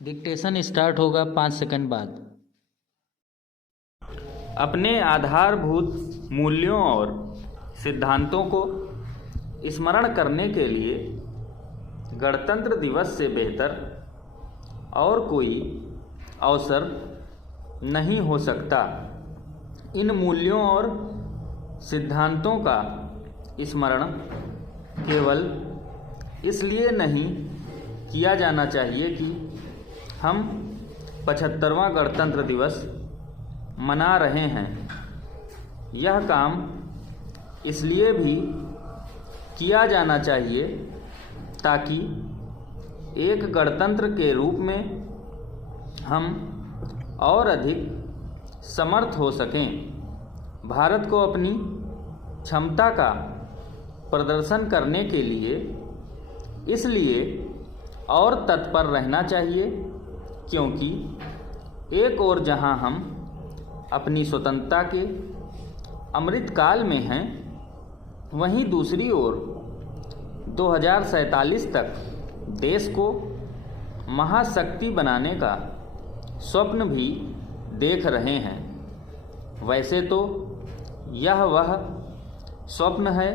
Dictation start होगा 5 second बाद। अपने आधारभूत मूल्यों और सिद्धांतों को स्मरण करने के लिए गणतंत्र दिवस से बेहतर और कोई अवसर नहीं हो सकता। इन मूल्यों और सिद्धांतों का स्मरण केवल इसलिए नहीं किया जाना चाहिए कि हम 75वां गणतंत्र दिवस मना रहे हैं। यह काम इसलिए भी किया जाना चाहिए ताकि एक गणतंत्र के रूप में हम और अधिक समर्थ हो सकें, भारत को अपनी क्षमता का प्रदर्शन करने के लिए इसलिए और तत्पर रहना चाहिए क्योंकि एक ओर जहां हम अपनी स्वतंत्रता के अमृतकाल में हैं, वहीं दूसरी ओर 2047 तक देश को महाशक्ति बनाने का स्वप्न भी देख रहे हैं। वैसे तो यह वह स्वप्न है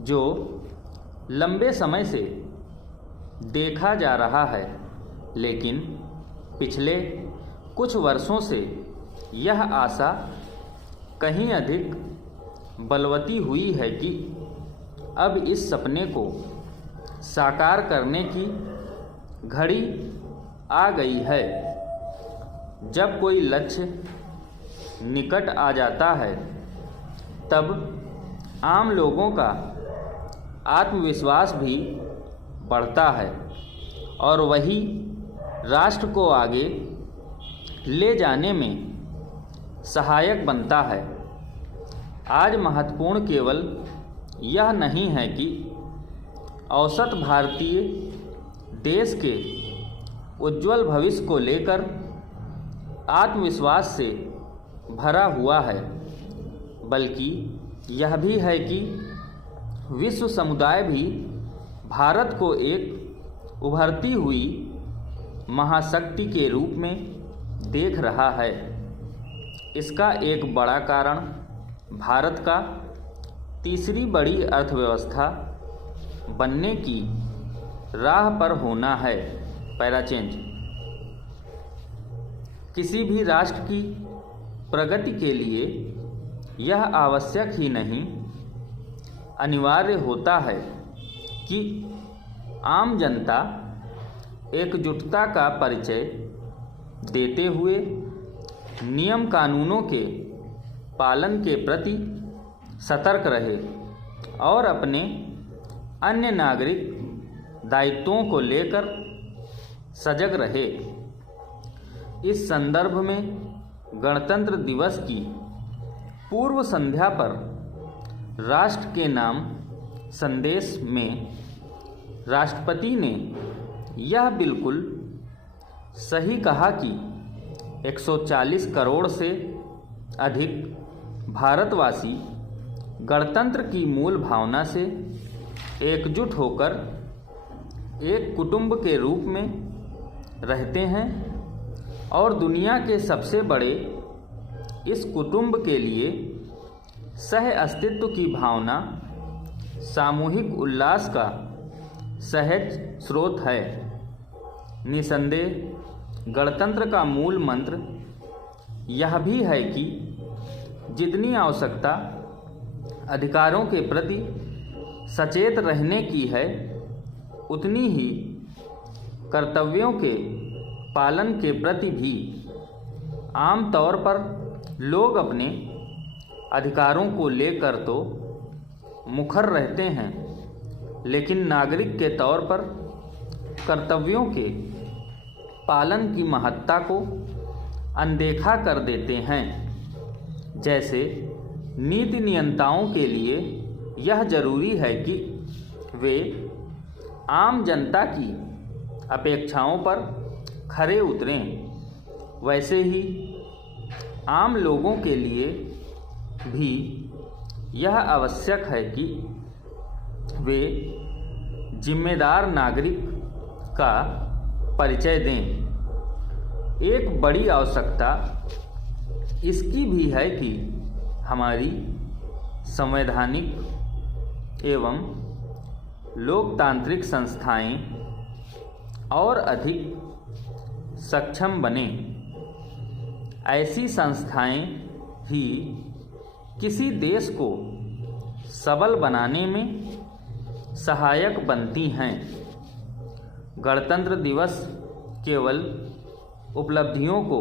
जो लंबे समय से देखा जा रहा है, लेकिन पिछले कुछ वर्षों से यह आशा कहीं अधिक बलवती हुई है कि अब इस सपने को साकार करने की घड़ी आ गई है। जब कोई लक्ष्य निकट आ जाता है तब आम लोगों का आत्मविश्वास भी बढ़ता है और वही राष्ट्र को आगे ले जाने में सहायक बनता है। आज महत्वपूर्ण केवल यह नहीं है कि औसत भारतीय देश के उज्जवल भविष्य को लेकर आत्मविश्वास से भरा हुआ है, बल्कि यह भी है कि विश्व समुदाय भी भारत को एक उभरती हुई महाशक्ति के रूप में देख रहा है। इसका एक बड़ा कारण भारत का तीसरी बड़ी अर्थव्यवस्था बनने की राह पर होना है। पैराचेंज किसी भी राष्ट्र की प्रगति के लिए यह आवश्यक ही नहीं, अनिवार्य होता है कि आम जनता एकजुटता का परिचय देते हुए नियम कानूनों के पालन के प्रति सतर्क रहे और अपने अन्य नागरिक दायित्वों को लेकर सजग रहे। इस संदर्भ में गणतंत्र दिवस की पूर्व संध्या पर राष्ट्र के नाम संदेश में राष्ट्रपति ने यह बिल्कुल सही कहा कि 140 करोड़ से अधिक भारतवासी गणतंत्र की मूल भावना से एकजुट होकर एक कुटुंब के रूप में रहते हैं और दुनिया के सबसे बड़े इस कुटुंब के लिए सह अस्तित्व की भावना सामूहिक उल्लास का सहज स्रोत है। निसंदेह गणतंत्र का मूल मंत्र यह भी है कि जितनी आवश्यकता अधिकारों के प्रति सचेत रहने की है, उतनी ही कर्तव्यों के पालन के प्रति भी। आमतौर पर लोग अपने अधिकारों को लेकर तो मुखर रहते हैं, लेकिन नागरिक के तौर पर कर्तव्यों के पालन की महत्ता को अनदेखा कर देते हैं। जैसे नीति नियंताओं के लिए यह जरूरी है कि वे आम जनता की अपेक्षाओं पर खरे उतरें, वैसे ही आम लोगों के लिए भी यह आवश्यक है कि वे जिम्मेदार नागरिक का परिचय दें। एक बड़ी आवश्यकता इसकी भी है कि हमारी संवैधानिक एवं लोकतांत्रिक संस्थाएं और अधिक सक्षम बने। ऐसी संस्थाएं ही किसी देश को सबल बनाने में सहायक बनती हैं। गणतंत्र दिवस केवल उपलब्धियों को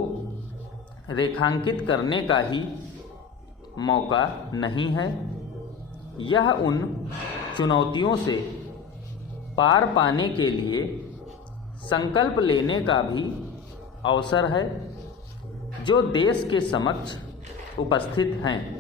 रेखांकित करने का ही मौका नहीं है, यह उन चुनौतियों से पार पाने के लिए संकल्प लेने का भी अवसर है जो देश के समक्ष उपस्थित हैं।